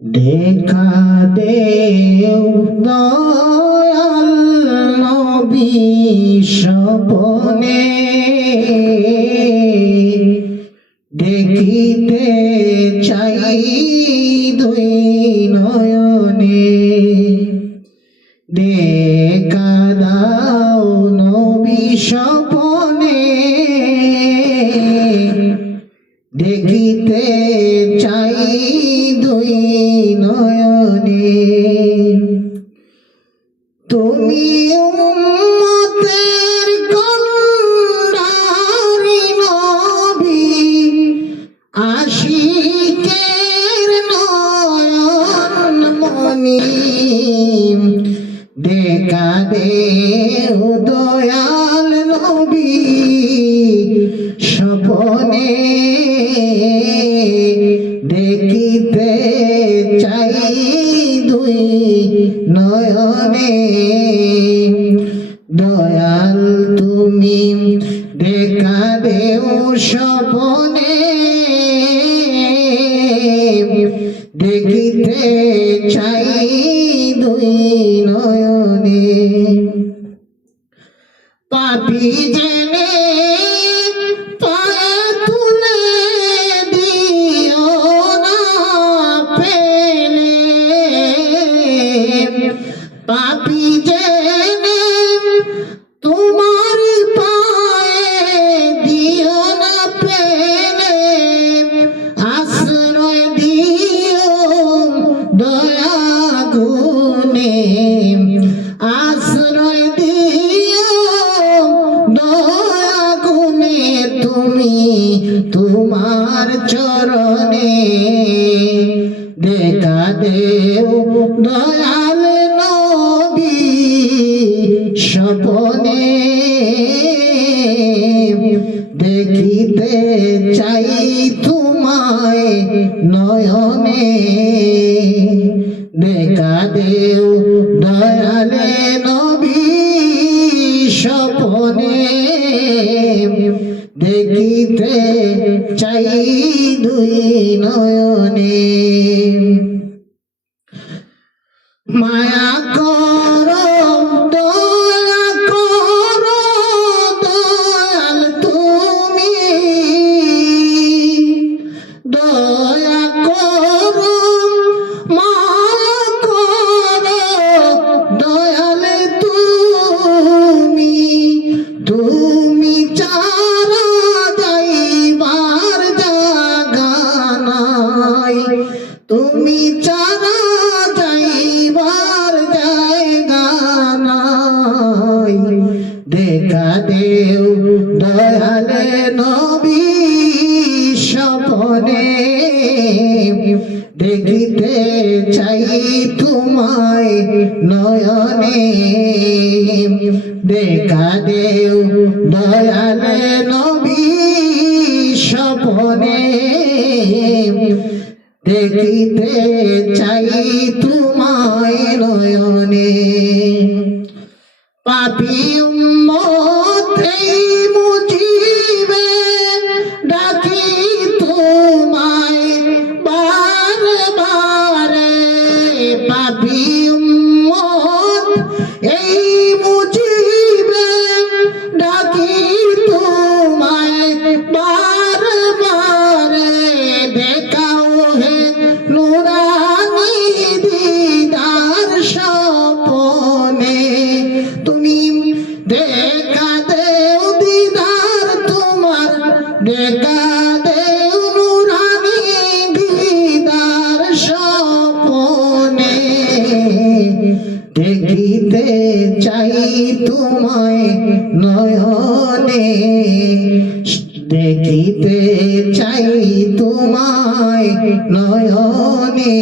দেখা দেও দয়াল নবী স্বপনে, দেখিতে চাই দুই নয়নে। দেখা দাও নবী স্বপনে, দেখিতে চাই দুই নয়নে। তুমি উম্মতের কল্যাণী নবী, আশিকের নয়ন মনি। দেখা দেও দয়াল নবী স্বপনে, দেখিতে চাই দুই নয়নে। দয়াল তুমি দেখা দেও স্বপনে, দেখিতে চাই দুই নয়নে। পাপী জেনে পায়ে তুলে দিও না পেলে, পাপী জেনে তোমার পায়ে দিও না পেলে। আশ্রয় দিও দয়া গুণে, আশ্রয় দিও দয়া গুণে। তুমি তোমার চরণে, দেখা দেও দয়াল নবী স্বপনে, দেখিতে চাই তোমায় নয়নে। দেখা দেও দয়ালে নবী স্বপনে, দেখিতে চাই দুই নয়নে। মায়া করো দয়া করো দয়াল তুমি, দয়া করো মায়া করো দয়াল তুমি। তুমি চারা যাইবার জাগা নাই, তুমি চারা যাইবার জায়গা নাই। দেখা দেও দয়ালে নবী স্বপনে, দেখিতে চাই তোমায় নয়নে। দেখা দেও দয়ালে নবী স্বপনে, দেখিতে চাই তোমায় নয়নে। পাপী উম্মত এই মুজিবে ডাকি তোমায় বারে বারে। পাপী উম্মত এই মুজিবে ডাকি তোমায় বারে বারে। দেখাও হে নুরানি দিদার স্বপনে, তুমি দেখা দেও দিদার তোমার, দেখা দেও নুরানি দিদার স্বপনে। দেখিতে চাই তোমায় নয়নে, দেখিতে চাই তোমায় নয়নে।